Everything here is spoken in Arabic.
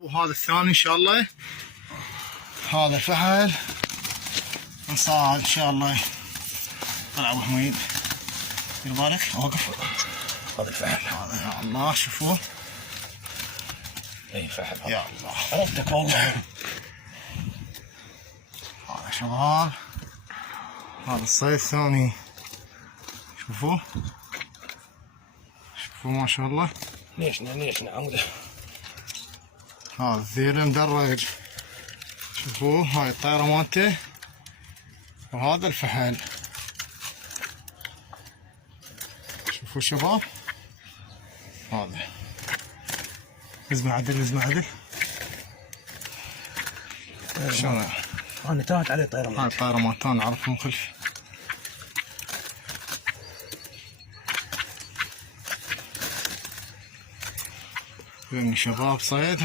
وهذا الثاني ان شاء الله. هذا فحل نصاد ان شاء الله. طلع ابو حميد دير بالك اوقف. هذا الفحل هذا يا الله شوفوه. اي فحل يا الله عرفتك والله. هذا شباب هذا الصيد الثاني شوفوه شوفوه ما شاء الله. ليش عموده. هذا الذيل مدرج شوفوه. هاي الطيرة مالته وهذا الفحل شوفوا شباب. هذا اسمع عدل اسمع عدل شلون. انا تاهت عليه الطيرة هاي مالته. الطيرة مالته انا اعرف من خلف. شباب صيد